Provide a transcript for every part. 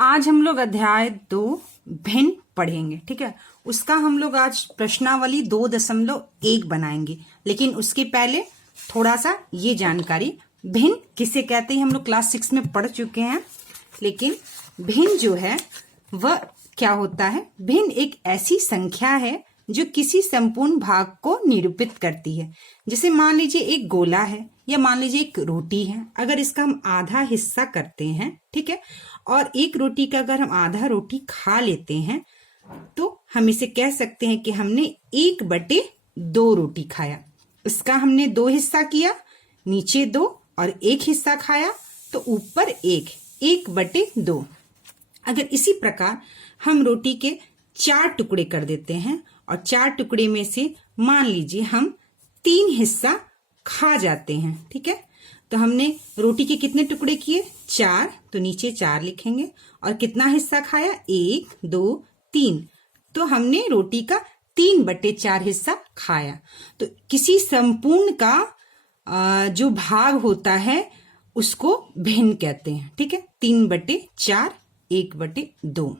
आज हम लोग अध्याय 2 भिन्न पढ़ेंगे। ठीक है, उसका हम लोग आज प्रश्नावली 2.1 बनाएंगे। लेकिन उसके पहले थोड़ा सा ये जानकारी, भिन्न किसे कहते हैं हम लोग क्लास 6 में पढ़ चुके हैं। लेकिन भिन्न जो है वह क्या होता है? भिन्न एक ऐसी संख्या है जो किसी संपूर्ण भाग को निरूपित करती है। जैसे मान लीजिए एक गोला है या मान लीजिए एक रोटी है। अगर इसका हम आधा हिस्सा करते हैं, ठीक है, और एक रोटी का अगर हम आधा रोटी खा लेते हैं तो हम इसे कह सकते हैं कि हमने 1/2 रोटी खाया। इसका हमने 2 हिस्सा किया, नीचे 2 और 1 हिस्सा खाया तो ऊपर 1/2। अगर इसी प्रकार हम रोटी के 4 टुकड़े कर देते हैं और 4 टुकड़े में से मान लीजिए हम 3 हिस्सा खा जाते हैं, ठीक है, तो हमने रोटी के कितने टुकड़े किए? 4, तो नीचे 4 लिखेंगे। और कितना हिस्सा खाया? 1, 2, 3, तो हमने रोटी का 3/4 हिस्सा खाया। तो किसी संपूर्ण का जो भाग होता है उसको भिन्न कहते हैं। ठीक है, 3/4, 1/2।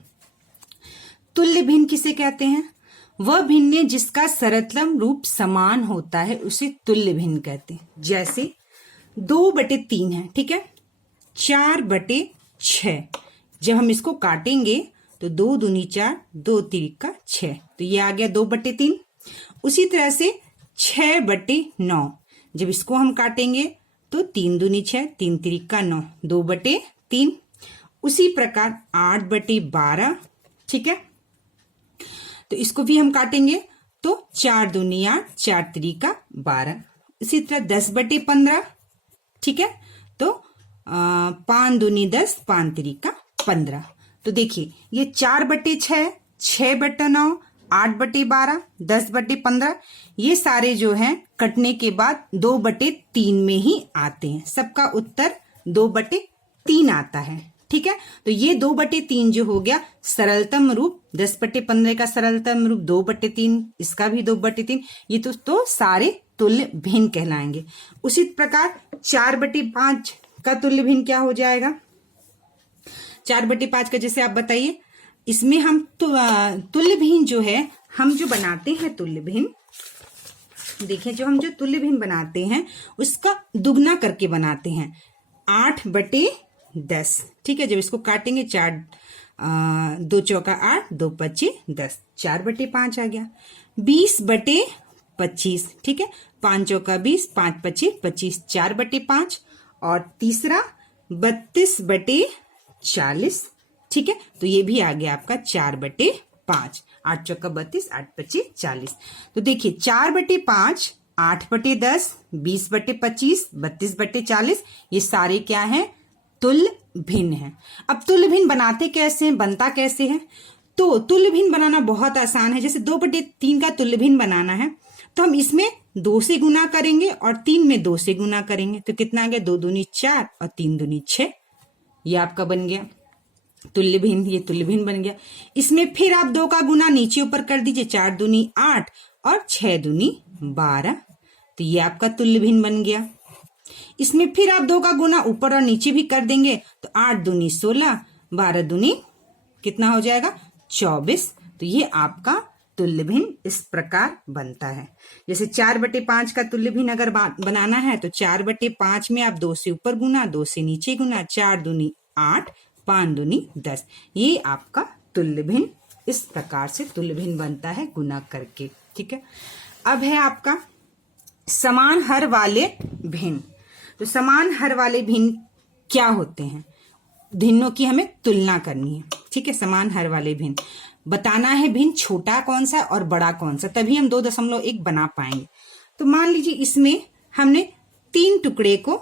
तुल्य भिन्न किसे कहते हैं? वह भिन्न जिसका सरलतम रूप समान होता है उसे तुल्य भिन्न कहते हैं। जैसे 2/3 है, ठीक है, 4/6। जब हम इसको काटेंगे तो 2 दूनी 4, 2 तिरिका 6, तो ये आ गया 2/3। उसी तरह से 6/9, जब इसको हम काटेंगे तो 3 दूनी 6, 3 तिरिका 9, 2/3। उसी प्रकार 8/12, ठीक है, तो इसको भी हम काटेंगे तो 4 दूनी 8, 4 तिरिका 12। इसी तरह 10/15, ठीक है, तो 5 दूनी 10, 5 तिरिका 15। तो देखिए ये 4/6, 6/9, 8/12, 10/15, ये सारे जो हैं कटने के बाद 2/3 में ही आते हैं। सबका उत्तर 2/3 आता है। ठीक है, तो ये 2/3 जो हो गया सरलतम रूप। 10/15 का सरलतम रूप 2/3, इसका भी 2/3। ये तो सारे तुल्य भिन्न कहलाएंगे। उसी प्रकार 4/5 का तुल्य भिन्न क्या हो जाएगा? 4/5 का जैसे आप बताइए, इसमें हम तुल्य भिन्न जो है हम जो बनाते हैं तुल्य भिन्न, देखिए जो हम जो तुल्य भिन्न बनाते हैं उसका दुगना करके बनाते हैं। 8/10, ठीक है, जब इसको काटेंगे 4 2 चौका 8, 2 पच्ची 10, 4/5 आ गया। 20/25, ठीक है, 5 चौका 20, 5 पच्ची 25, 4/5। और तीसरा 32/40, ठीक है, तो ये भी आ गया आपका 4/5। 8 चौका 32, 8 पच्ची 40। तो देखिए 4/5, 8/10, 20/25, 32/40, ये सारे क्या हैं? तुल्य भिन्न है। अब तुल्य भिन्न बनाते कैसे हैं, बनता कैसे है? तो तुल्य भिन्न बनाना बहुत आसान है। जैसे 2/3 का तुल्य भिन्न बनाना है तो हम इसमें 2 से गुना करेंगे और 3 में 2 से गुना करेंगे तो कितना आ गया? 2 दूनी 4 और 3 दूनी 6। ये आपका बन गया तुल्य भिन्न। ये तुल्य भिन्न बन गया। इसमें फिर आप 2 का गुना नीचे ऊपर कर दीजिए, 4 दूनी 8 और 6 दूनी 12, तो ये आपका तुल्य भिन्न बन गया। इसमें फिर आप 2 का गुना ऊपर और नीचे भी कर देंगे तो 8 दूनी 16, 12 दूनी कितना हो जाएगा? 24। तो ये आपका तुल्य भिन्न इस प्रकार बनता है। जैसे 4/5 का तुल्य भिन्न अगर बनाना है तो 4/5 में आप 2 से ऊपर गुना, 2 से नीचे गुना, 4 दूनी 8, 5 दूनी 10, ये आपका तुल्य भिन्न इस प्रकार से तुल्य भिन्न बनता है गुना करके। ठीक है, अब है आपका समान हर वाले भिन्न। तो समान हर वाले भिन्न क्या होते हैं? भिन्नों की हमें तुलना करनी है। ठीक है, समान हर वाले भिन्न बताना है, भिन्न छोटा कौन सा और बड़ा कौन सा, तभी हम 2.1 बना पाएंगे। तो मान लीजिए इसमें हमने 3 टुकड़े को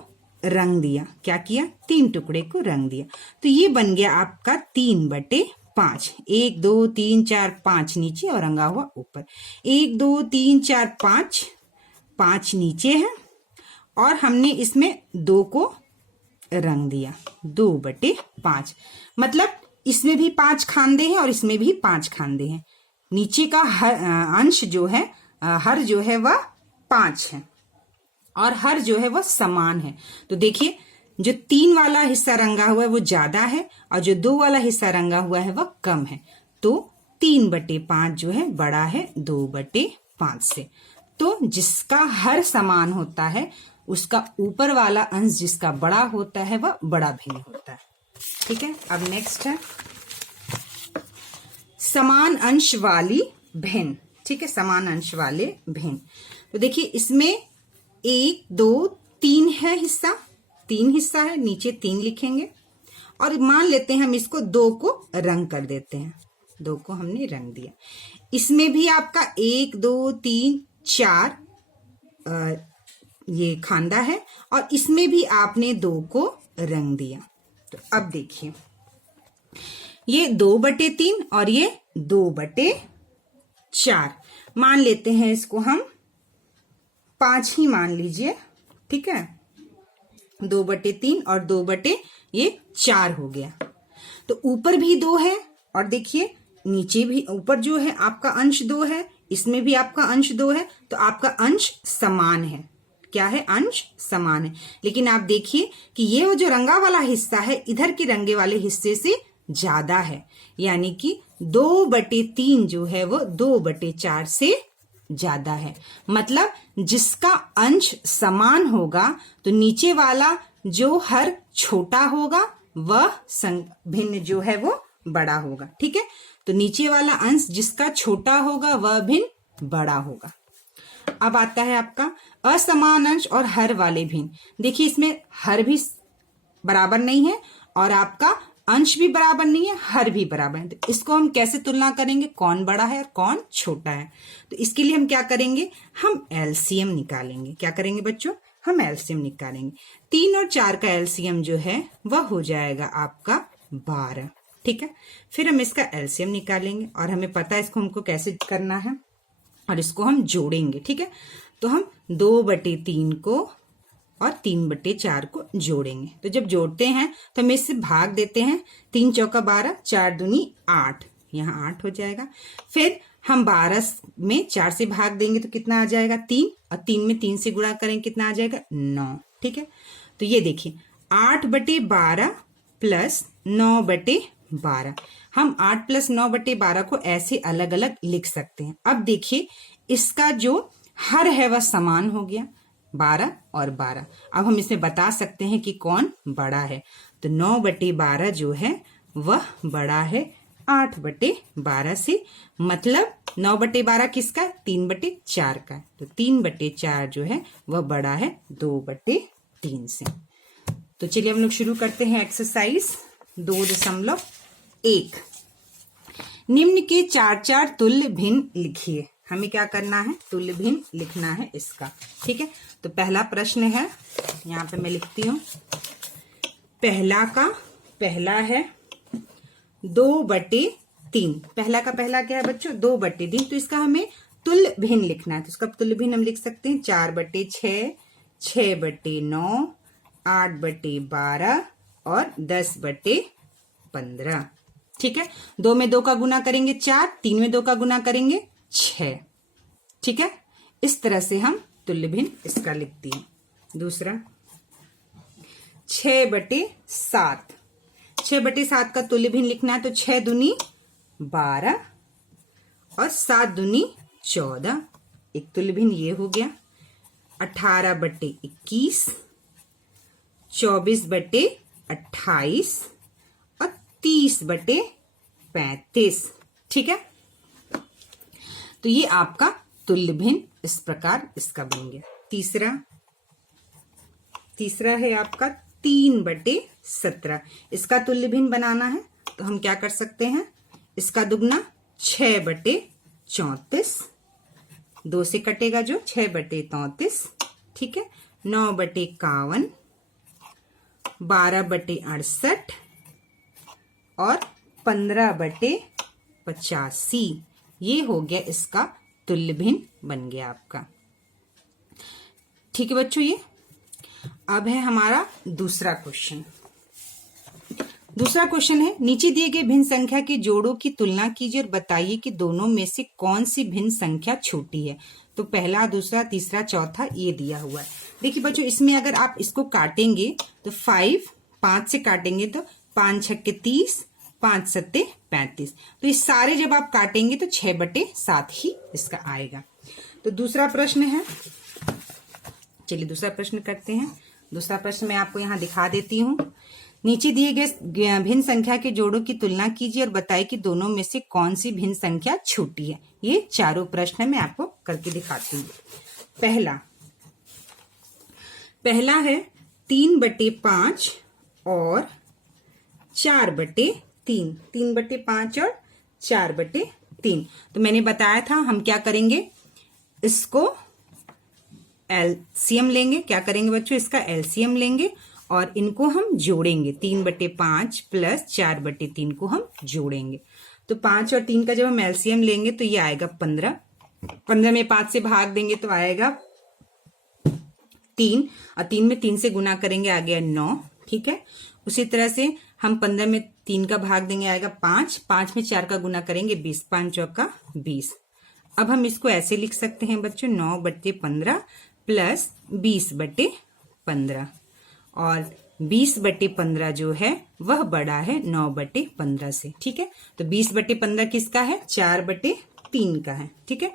रंग दिया। क्या किया? 3 टुकड़े को रंग दिया, तो ये बन गया आपका 3/5। 1 2 3 4 5 नीचे और रंगा हुआ ऊपर। 1 2 3 4 5 नीचे है और हमने इसमें 2 को रंग दिया, 2/5। मतलब इसमें भी 5 खांदे हैं और इसमें भी 5 खांदे हैं। नीचे का हर अंश जो है, हर जो है वह 5 है और हर जो है वह समान है। तो देखिए जो 3 वाला हिस्सा रंगा हुआ है वो ज्यादा है और जो 2 वाला हिस्सा रंगा हुआ है वह कम है। तो 3/5 जो है बड़ा है 2/5 से। तो जिसका हर समान होता है उसका ऊपर वाला अंश जिसका बड़ा होता है वह बड़ा भिन्न होता है। ठीक है, अब नेक्स्ट है समान अंश वाली भिन्न। ठीक है, समान अंश वाले भिन्न। तो देखिए इसमें 1 2 3 है हिस्सा, 3 हिस्सा है, नीचे 3 लिखेंगे और मान लेते हैं हम इसको 2 को रंग कर देते हैं। 2 को हमने रंग दिया। इसमें भी आपका 1 2 3 4 ये खांदा है और इसमें भी आपने 2 को रंग दिया। तो अब देखिए ये 2/3 और ये 2/4 मान लेते हैं, इसको हम 5 ही मान लीजिए। ठीक है, 2/3 और 2/4 हो गया। तो ऊपर भी 2 है और देखिए नीचे भी, ऊपर जो है आपका अंश 2 है, इसमें भी आपका अंश 2 है, तो आपका अंश समान है। क्या है? अंश समान है। लेकिन आप देखिए कि ये वो जो रंगा वाला हिस्सा है इधर के रंगे वाले हिस्से से ज्यादा है, यानी कि 2/3 जो है वो 2/4 से ज्यादा है। मतलब जिसका अंश समान होगा तो नीचे वाला जो हर छोटा होगा वह भिन्न जो है वो बड़ा होगा। ठीक है, तो नीचे वाला अंश जिसका छोटा होगा वह भिन्न बड़ा होगा। अब आता है आपका असमान अंश और हर वाले भिन्न। देखिए इसमें हर भी बराबर नहीं है और आपका अंश भी बराबर नहीं है, हर भी बराबर है। तो इसको हम कैसे तुलना करेंगे, कौन बड़ा है और कौन छोटा है? तो इसके लिए हम क्या करेंगे, हम एलसीएम निकालेंगे। क्या करेंगे बच्चों? हम एलसीएम निकालेंगे। 3 और 4 का एलसीएम जो है वह हो जाएगा आपका 12। ठीक है, फिर हम इसका एलसीएम निकालेंगे और हमें पता है इसको हमको कैसे करना है और इसको हम जोड़ेंगे। ठीक है, तो हम 2/3 को और 3/4 को जोड़ेंगे। तो जब जोड़ते हैं तो हम इससे भाग देते हैं। 3 चौका 12, 4 दूनी 8, यहाँ 8 हो जाएगा। फिर हम 12 में 4 से भाग देंगे तो कितना आ जाएगा? 3, और 3 में 3 से गुणा करेंगे कितना आ जाएगा? 9। ठीक है, तो ये देखिए 8/12 प्लस 9/12। हम 8 प्लस 9/12 को ऐसे अलग अलग लिख सकते हैं। अब देखिए इसका जो हर है वह समान हो गया, 12 और 12। अब हम इसमें बता सकते हैं कि कौन बड़ा है। तो 9/12 जो है वह बड़ा है 8/12 से। मतलब 9/12 किसका? 3/4 का। तो 3/4 जो है वह बड़ा है 2/3 से। तो चलिए हम लोग शुरू करते हैं एक्सरसाइज 2.1। निम्न के 4 तुल्य भिन्न लिखिए। हमें क्या करना है? तुल्य भिन्न लिखना है इसका। ठीक है, तो पहला प्रश्न है, यहाँ पे मैं लिखती हूँ। पहला है 2/3। पहला का पहला क्या है बच्चों? 2/3। तो इसका हमें तुल्य भिन्न लिखना है। तो इसका तुल्य भिन्न हम लिख सकते हैं 4/6, 6/9, 8/12 और 10/15। ठीक है, 2 में 2 का गुना करेंगे 4, 3 में 2 का गुना करेंगे 6। ठीक है, इस तरह से हम तुल्य भिन्न इसका लिखती हैं। दूसरा 6/7। 6/7 का तुल्य भिन्न लिखना है तो 6 दूनी 12 और 7 दूनी 14। एक तुल्य भिन्न ये हो गया। 18/21, 24/28 और 30/35। ठीक है, तो ये आपका तुल्य भिन्न इस प्रकार इसका बन गया। तीसरा है आपका 3/17। इसका तुल्य भिन्न बनाना है तो हम क्या कर सकते हैं? इसका दुगना 6/34, 2 से कटेगा जो 6/34। ठीक है, 9/51, 12/68 और 15/85। ये हो गया इसका तुल्य भिन्न बन गया आपका। ठीक है बच्चों, ये अब है हमारा दूसरा क्वेश्चन। दूसरा क्वेश्चन है, नीचे दिए गए भिन्न संख्या के जोड़ों की तुलना कीजिए और बताइए कि दोनों में से कौन सी भिन्न संख्या छोटी है। तो पहला, दूसरा, तीसरा, चौथा ये दिया हुआ है। देखिए बच्चों, इसमें अगर आप इसको काटेंगे तो 5 से काटेंगे तो 5 छक्के 30, 5 सत्ते 35। तो ये सारे जब आप काटेंगे तो 6/7 ही इसका आएगा। तो दूसरा प्रश्न है, चलिए दूसरा प्रश्न करते हैं। दूसरा प्रश्न मैं आपको यहाँ दिखा देती हूँ। नीचे दिए गए भिन्न संख्या के जोड़ों की तुलना कीजिए और बताइए कि दोनों में से कौन सी भिन्न संख्या छोटी है। ये चारों प्रश्न मैं आपको करके दिखाती हूँ। पहला है 3/5 और 4/3। 3/5 और 4/3। तो मैंने बताया था हम क्या करेंगे, इसको एलसीएम लेंगे। क्या करेंगे बच्चों, इसका एलसीएम लेंगे और इनको हम जोड़ेंगे। 3/5 प्लस 4/3 को हम जोड़ेंगे। तो 5 और 3 का जब हम एलसीएम लेंगे तो ये आएगा 15। 15 में 5 से भाग देंगे तो आएगा 3, और 3 में 3 से गुना करेंगे आ गया 9। ठीक है, उसी तरह से हम 15 में 3 का भाग देंगे आएगा 5। 5 में 4 का गुना करेंगे 20, 5 चौका 20। अब हम इसको ऐसे लिख सकते हैं बच्चों, 9/15 प्लस 20/15, और 20/15 जो है वह बड़ा है 9/15 से। ठीक है, तो 20/15 किसका है, 4/3 का है। ठीक है,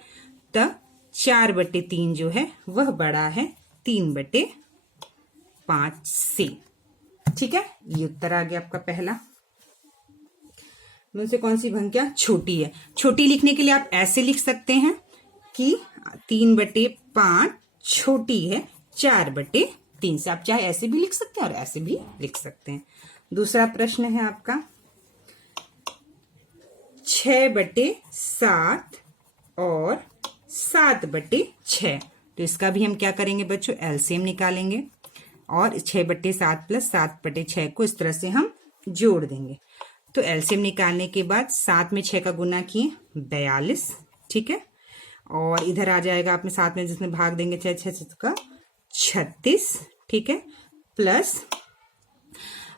तो 4/3 जो है वह बड़ा है 3/5 से। ठीक है, ये उत्तर आ गया आपका पहला। उनसे कौन सी संख्या छोटी है। छोटी लिखने के लिए आप ऐसे लिख सकते हैं कि 3/5 छोटी है 4/3 से। आप चाहे ऐसे भी लिख सकते हैं और ऐसे भी लिख सकते हैं। दूसरा प्रश्न है आपका 6/7 और 7/6। तो इसका भी हम क्या करेंगे बच्चों, एलसीएम निकालेंगे और 6/7 प्लस 7/6 को इस तरह से हम जोड़ देंगे। तो एलसीएम निकालने के बाद 7 में 6 का गुना किए 42। ठीक है, और इधर आ जाएगा आप में 7 में जिसमें भाग देंगे 6 का 36। ठीक है, प्लस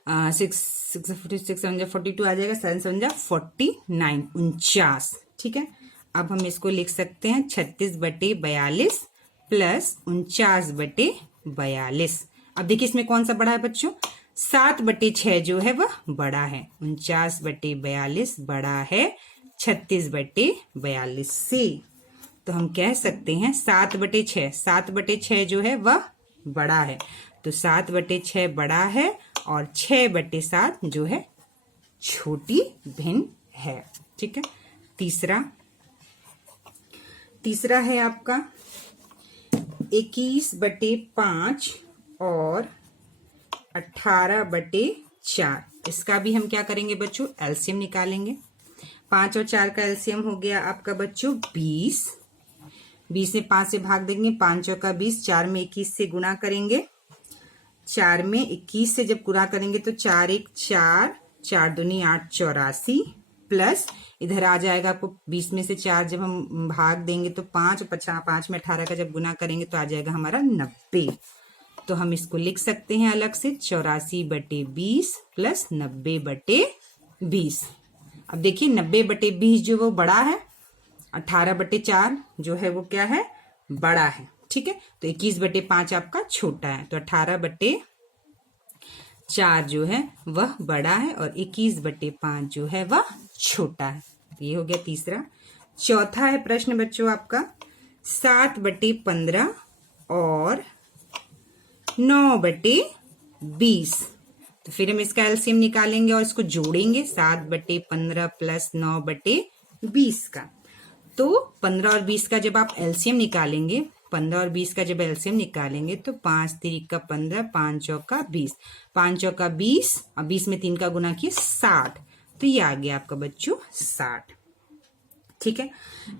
6 42 आ जाएगा, 7 49 49। ठीक है, अब हम इसको लिख सकते हैं 36/42 प्लस 49/42। अब देखिए इसमें कौन सा बड़ा है बच्चों, 7/6 जो है वह बड़ा है। 49/42 बड़ा है 36/42 से। तो हम कह सकते हैं 7/6, 7/6 जो है वह बड़ा है। तो 7/6 बड़ा है और 6/7 जो है छोटी भिन्न है। ठीक है, तीसरा है आपका 21/5 और 18/4। इसका भी हम क्या करेंगे बच्चों, एलसीएम निकालेंगे। 5 और 4 का एलसीएम हो गया आपका बच्चों 20। 20 में 5 से भाग देंगे, 5 चौका 20। 4 में 21 से गुना करेंगे। 4 में 21 से जब गुना करेंगे तो 4 1 4, 4 दूनी 8 84, प्लस इधर आ जाएगा आपको 20 में से 4 जब हम भाग देंगे तो 5, 5 में 18 का जब गुना करेंगे तो आ जाएगा हमारा 90। तो हम इसको लिख सकते हैं अलग से 84/20 प्लस 90/20। अब देखिए 90/20 जो वो बड़ा है, 18/4 जो है वो क्या है, बड़ा है। ठीक है, तो 21/5 आपका छोटा है। तो 18/4 जो है वह बड़ा है और 21/5 जो है वह छोटा है। तो ये हो गया तीसरा। चौथा है प्रश्न बच्चों आपका 7/15 और 9/20। तो फिर हम इसका एलसीएम निकालेंगे और इसको जोड़ेंगे 7/15 प्लस 9/20 का। तो 15 और 20 का जब आप एलसीएम निकालेंगे, 15 और 20 का जब एलसीएम निकालेंगे तो 5 3 का 15, 5 चौका 20, 5 चौका 20 और 20 में 3 का गुना किए 60। तो ये आ गया आपका बच्चों 60। ठीक है,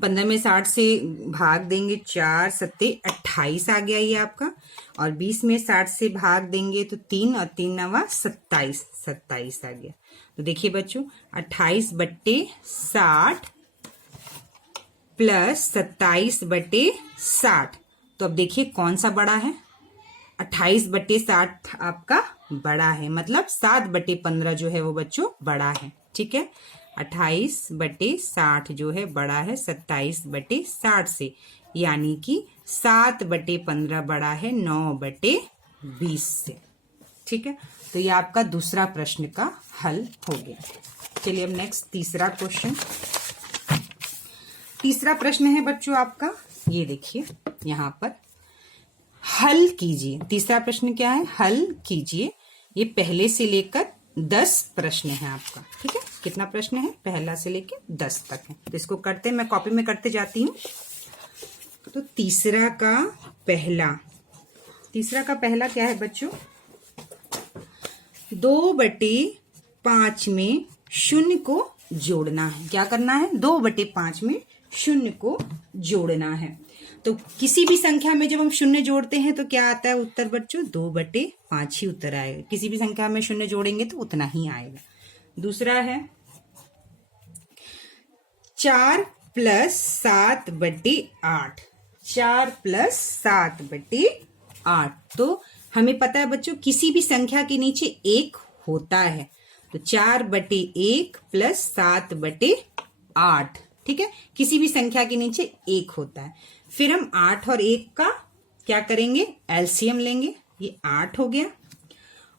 15 में 60 से भाग देंगे 4 सत्ते 28 आ गया ये आपका, और 20 में 60 से भाग देंगे तो 3 और 3 नवा 27, 27 आ गया। तो देखिए बच्चों 28/60 प्लस 27/60। तो अब देखिए कौन सा बड़ा है, 28/60 आपका बड़ा है, मतलब 7/15 जो है वो बच्चों बड़ा है। ठीक है, 28/60 जो है बड़ा है 27/60 से, यानी कि 7/15 बड़ा है 9/20 से। ठीक है, तो ये आपका दूसरा प्रश्न का हल हो गया। चलिए अब नेक्स्ट तीसरा क्वेश्चन। तीसरा प्रश्न है बच्चों आपका, ये देखिए यहां पर, हल कीजिए। तीसरा प्रश्न क्या है? हल कीजिए। ये पहले से लेकर 10 प्रश्न है आपका। ठीक है, कितना प्रश्न है? पहला से लेकर 10 तक है। तो इसको करते, मैं कॉपी में करते जाती हूँ। तो तीसरा का पहला क्या है बच्चों? 2/5 में शून्य को जोड़ना है। क्या करना है? 2/5 में शून्य को जोड़ना है। तो किसी भी संख्या में जब हम शून्य जोड़ते हैं तो क्या आता है उत्तर बच्चों? 2/5 ही उत्तर आएगा। किसी भी संख्या में शून्य जोड़ेंगे तो उतना ही आएगा। दूसरा है 4 + 7/8। 4 + 7/8। तो हमें पता है बच्चों, किसी भी संख्या के नीचे 1 होता है। तो 4/1 + 7/8। ठीक है, किसी भी संख्या के नीचे 1 होता है। फिर हम 8 और 1 का क्या करेंगे? एलसीएम लेंगे। ये 8 हो गया,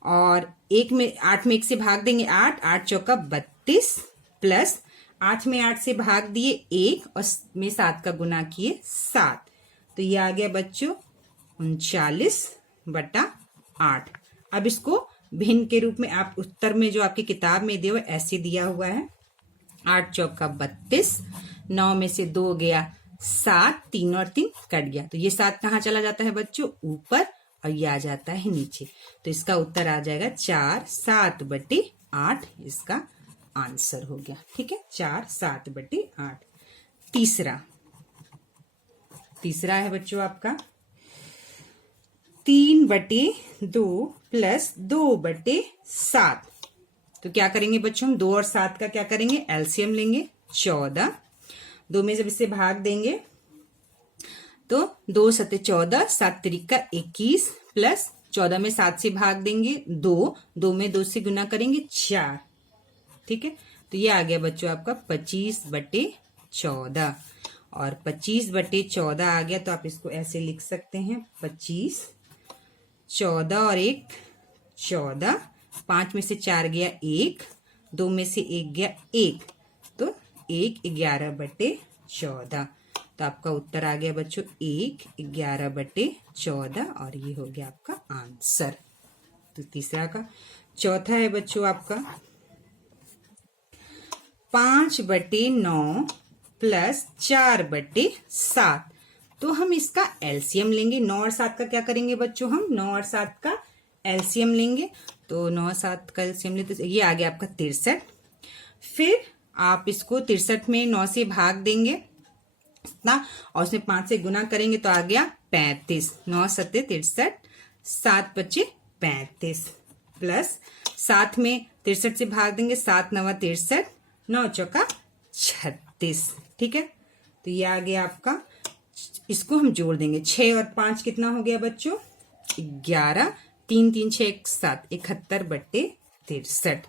और 8 में 1 से भाग देंगे 8, 8 चौका 32, प्लस 8 में 8 से भाग दिए 1 और में 7 का गुना किए 7। तो ये आ गया बच्चों 39/8। अब इसको भिन्न के रूप में आप उत्तर में जो आपकी किताब में दिया हुआ ऐसे दिया हुआ है, 8 चौका 32, 9 में से 2 गया 7, 3 और 3 कट गया। तो ये 7 कहाँ चला जाता है बच्चों? ऊपर, और ये आ जाता है नीचे। तो इसका उत्तर आ जाएगा 4 7/8। इसका आंसर हो गया। ठीक है, 4 7/8। तीसरा है बच्चों आपका 3/2 + 2/7। तो क्या करेंगे बच्चों? हम 2 और 7 का क्या करेंगे? एलसीएम लेंगे। 14, 2 में जब इसे भाग देंगे तो 2 7 14, 7 3 21, प्लस 14 में 7 से भाग देंगे 2, 2 में 2 से गुना करेंगे 4। ठीक है, तो ये आ गया बच्चों आपका 25/14। और 25/14 आ गया तो आप इसको ऐसे लिख सकते हैं 25, 14 और 1 14, 5 में से 4 गया 1, 2 में से 1 गया 1, तो 1 11/14। तो आपका उत्तर आ गया बच्चों 1 11/14, और ये हो गया आपका आंसर। तो तीसरा का। चौथा है बच्चों आपका 5/9 + 4/7। तो हम इसका एलसीएम लेंगे। 9 और 7 का क्या करेंगे बच्चों? हम 9 और 7 का एलसीएम लेंगे। तो 9 और 7 का एलसीएम लेते तो ये आ गया आपका 63। फिर आप इसको 63 में 9 से भाग देंगे ना, और उसमें 5 से गुना करेंगे तो आ गया 35। 9 7 63, 7 5 35, प्लस 7 में 63 से भाग देंगे 7 9 63, 9 चौका 36। ठीक है, तो ये आ गया आपका। इसको हम जोड़ देंगे 6 और 5 कितना हो गया बच्चों? 11, 3 3 6 1 7, 71/63।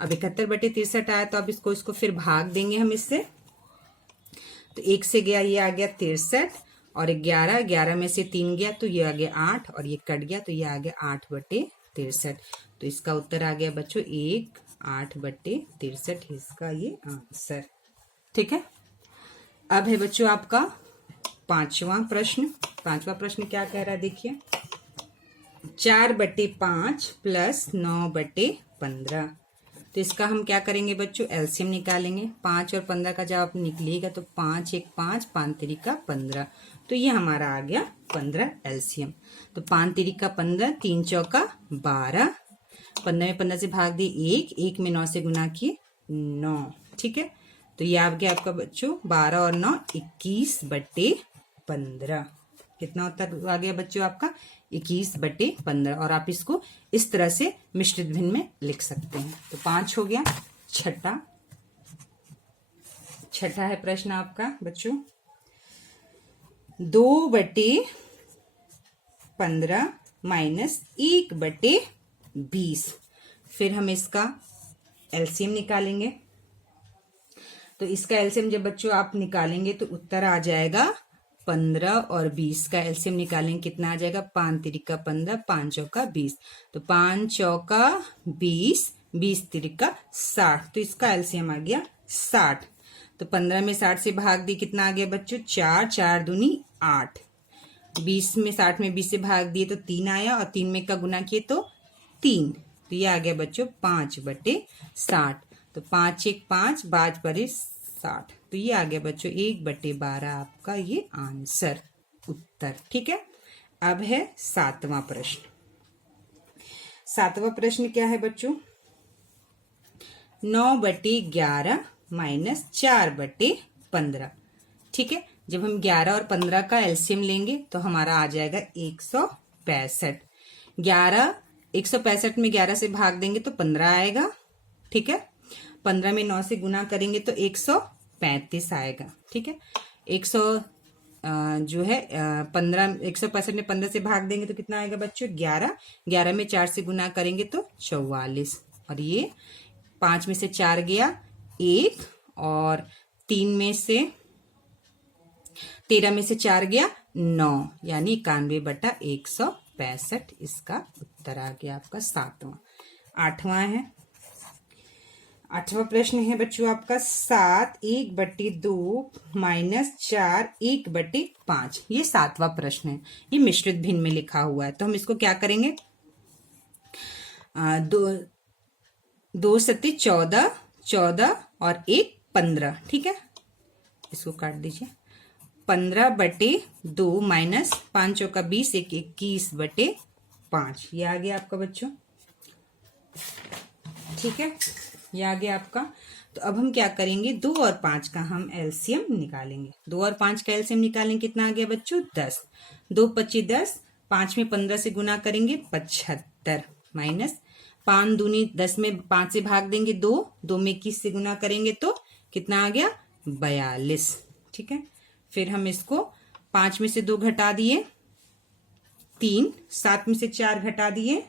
अब 71/63 आया तो अब इसको फिर भाग देंगे हम इससे। तो 1 से गया, ये आ गया 63, और 11, 11 में से 3 गया तो ये आ गया 8, और ये कट गया तो ये आ गया 8/63। तो इसका उत्तर आ गया बच्चों 1 8/63, इसका ये आंसर। ठीक है, अब है बच्चों आपका पांचवा प्रश्न। पांचवा प्रश्न क्या कह रहा है देखिए, 4/5 + 9/15। तो इसका हम क्या करेंगे बच्चों? एलसीएम निकालेंगे। 5 और 15 का जब आप निकलेगा तो 5 1 5, 5 3 15। तो ये हमारा आ गया 15 एलसीएम। तो 5 3 15, 3 चौका 12, 15 में 15 से भाग दिए 1, 1 में 9 से गुना किए 9। ठीक है, तो ये आ गया आपका बच्चों 12 और 9 21/15। कितना उत्तर आ गया बच्चों आपका? 21/15। और आप इसको इस तरह से मिश्रित भिन्न में लिख सकते हैं। तो 5 हो गया। छठा है प्रश्न आपका बच्चों 2/15 - 1/5। 20। फिर हम इसका एलसीएम निकालेंगे। तो इसका एलसीएम जब बच्चों आप निकालेंगे तो उत्तर आ जाएगा 15 और 20 का एलसीएम निकालेंगे कितना आ जाएगा 5 तिरिका 15 5 चौका 20। तो 5 चौका 20 20 तिरिका 60। तो इसका एलसीएम आ गया 60। तो 15 में 60 से भाग दी कितना आ गया बच्चों 4 4 दूनी 8। 20 में 60 में 20 से भाग दिए तो 3 आया और 3 में का गुना किए तो 3। तो ये आ गया बच्चों 5/60। तो 5 1 5 5 परे 60। तो ये आ गया बच्चों 1/12 आपका ये आंसर उत्तर। ठीक है। अब है 7वां प्रश्न। 7वां प्रश्न क्या है बच्चों 9/11 माइनस 4/15। ठीक है। जब हम 11 और 15 का एलसीएम लेंगे तो हमारा आ जाएगा 165। 165 में 11 से भाग देंगे तो 15 आएगा। ठीक है। 15 में 9 से गुना करेंगे तो 135 आएगा। ठीक है। 100 जो है 15 165 में 15 से भाग देंगे तो कितना आएगा बच्चों 11। 11 में 4 से गुना करेंगे तो 44। और ये 5 में से 4 गया 1 और 3 में से 13 में से 4 गया 9 यानी 91/165 इसका उत्तर आ गया आपका 7वां। 8वां है। 8वां प्रश्न है बच्चों आपका 7 1/2 माइनस 4 1/5। ये 7वां प्रश्न है। ये मिश्रित भिन्न में लिखा हुआ है तो हम इसको क्या करेंगे 2 सत्ते 14 14 और 1 15। ठीक है। इसको काट दीजिए 15/2 माइनस 5 चौका 20 1 21/5। ये आ गया आपका बच्चों। ठीक है। ये आ गया आपका। तो अब हम क्या करेंगे 2 और 5 का हम एलसीएम निकालेंगे। 2 और 5 का एलसीएम निकालेंगे कितना आ गया बच्चों 10। 2 25 10 5 में 15 से गुना करेंगे 75 माइनस 5 दूनी 10 में 5 से भाग देंगे 2 2 में 21 से गुना करेंगे तो कितना आ गया 42। ठीक है। फिर हम इसको 5 में से 2 घटा दिए 3 7 में से 4 घटा दिए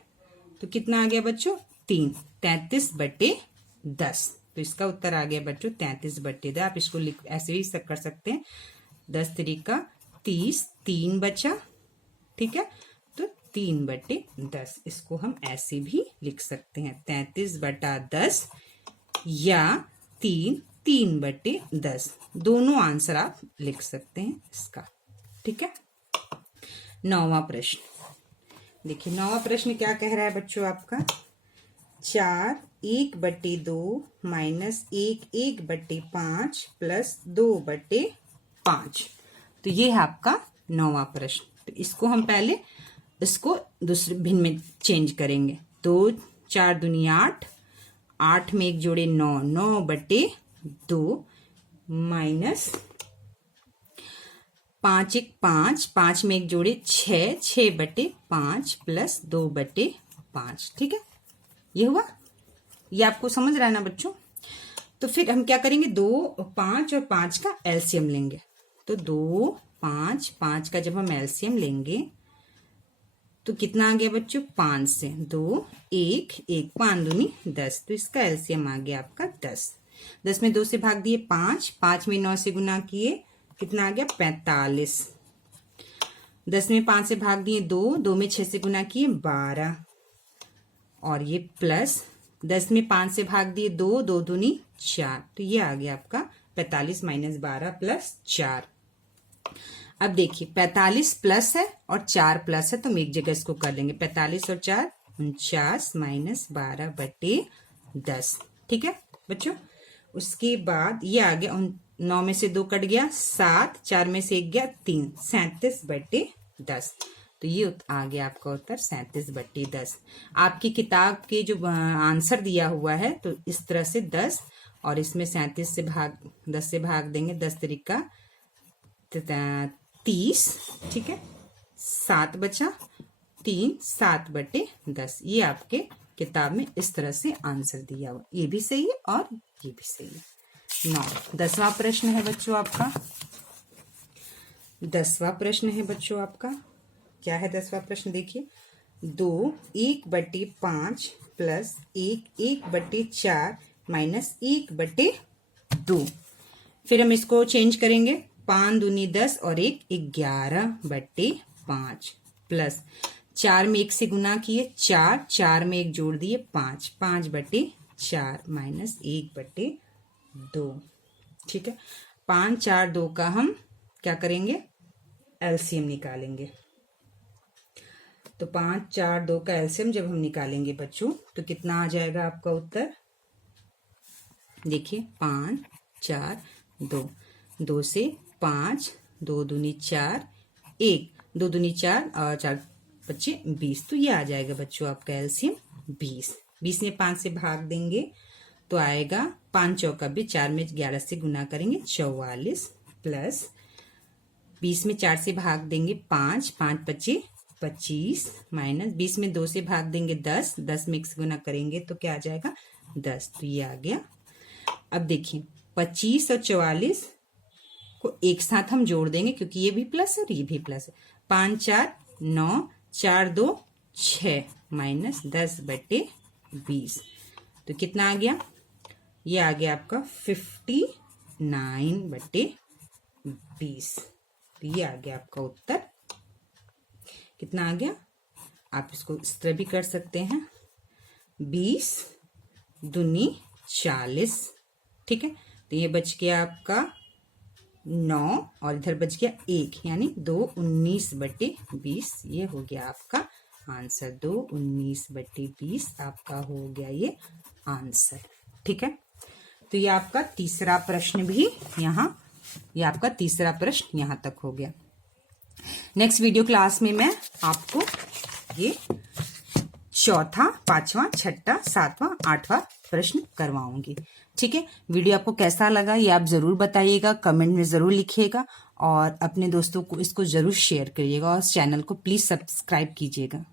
तो कितना आ गया बच्चों 3 33/10। तो इसका उत्तर आ गया बच्चों 33/10। आप इसको ऐसे ही कर सकते हैं 10 तिरिका 30 3 बचा। ठीक है। तो 3/10 इसको हम ऐसे भी लिख सकते हैं 33/10 या 3/10 दोनों आंसर आप लिख सकते हैं इसका। ठीक है। 9वां प्रश्न देखिए 9वां प्रश्न क्या कह रहा है बच्चों आपका 4 1/2 माइनस 1 1/5 प्लस 2/5। तो ये है आपका 9वां प्रश्न। तो इसको हम पहले इसको दूसरे भिन्न में चेंज करेंगे। 2 4 दूनी 8 8 में 1 जोड़े 9 9/2 माइनस 5 1 5 5 में 1 जोड़े 6 6/5 प्लस 2/5। ठीक है। ये हुआ। ये आपको समझ रहा है ना बच्चों। तो फिर हम क्या करेंगे 2 5 और 5 का एलसीएम लेंगे। तो 2 5 5 का जब हम एलसीएम लेंगे तो कितना आ गया बच्चों 5 से 2 1 1 5 दूनी 10। तो इसका एलसीएम आ गया आपका 10। 10 में 2 से भाग दिए 5 5 में 9 से गुना किए कितना आ गया 45। 10 में 5 से भाग दिए 2 2 में 6 से गुना किए 12 और ये प्लस 10 में 5 से भाग दिए 2 2 दूनी 4। तो ये आ गया आपका 45 माइनस 12 प्लस 4। अब देखिए 45 प्लस है और 4 प्लस है तो हम एक जगह इसको कर लेंगे 45 और 4 49 माइनस 12/10। ठीक है बच्चों। उसके बाद ये आ गया 9 में से 2 कट गया 7 4 में से 1 गया 3 37/10। तो ये आ गया आपका उत्तर 37/10। आपकी किताब के जो आंसर दिया हुआ है तो इस तरह से 10 और इसमें 37 से भाग 10 से भाग देंगे 10 तिरिका 30। ठीक है। 7 बचा 3 7/10। ये आपके किताब में इस तरह से आंसर दिया हुआ। ये भी सही है और ये भी सही है। 9 10वां प्रश्न है बच्चों आपका। 10वां प्रश्न है बच्चों आपका क्या है 10वां प्रश्न देखिए 2 1/5 प्लस 1 1/4 माइनस 1/2। फिर हम इसको चेंज करेंगे, 5 दूनी 10 और 1 11/5 प्लस 4 में 1 से गुना किए 4 में 1 जोड़ दिए 5 5/4 माइनस 1/2। ठीक है, 5 4 2 का हम क्या करेंगे, एलसीएम निकालेंगे। तो 5 4 2 का एलसीएम जब हम निकालेंगे बच्चों तो कितना आ जाएगा आपका उत्तर। देखिए 5 4 2, 2 से 5, 2 दूनी 4, 1 2 दूनी 4 और 4 बच्चे 20। तो ये आ जाएगा बच्चों आपका एलसीएम 20। 20 में 5 से भाग देंगे तो आएगा 5 चौका 20, 4 में 11 से गुना करेंगे 44 प्लस 20 में 4 से भाग देंगे 5 5 25 25 माइनस 20 में 2 से भाग देंगे 10 10 में 1 से गुना करेंगे तो क्या आ जाएगा 10। तो ये आ गया। अब देखिए 25 और 44 को एक साथ हम जोड़ देंगे क्योंकि ये भी प्लस है और ये भी प्लस है। 5 4 9 4 2 6 माइनस 10/20। तो कितना आ गया, ये आ गया आपका 59/20। तो ये आ गया आपका उत्तर। कितना आ गया, आप इसको इस तरह भी कर सकते हैं, 20 दूनी 40। ठीक है, तो ये बच गया आपका 9 और इधर बच गया 1 यानी 2 19/20। ये हो गया आपका आंसर, 2 19/20 आपका हो गया ये आंसर। ठीक है, तो ये आपका तीसरा प्रश्न भी यहाँ, ये आपका तीसरा प्रश्न यहाँ तक हो गया। नेक्स्ट वीडियो क्लास में मैं आपको ये चौथा, पांचवा, छठा, सातवां, आठवां प्रश्न करवाऊंगी। ठीक है, वीडियो आपको कैसा लगा ये आप जरूर बताइएगा, कमेंट में जरूर लिखिएगा और अपने दोस्तों को इसको जरूर शेयर करिएगा और चैनल को प्लीज सब्सक्राइब कीजिएगा।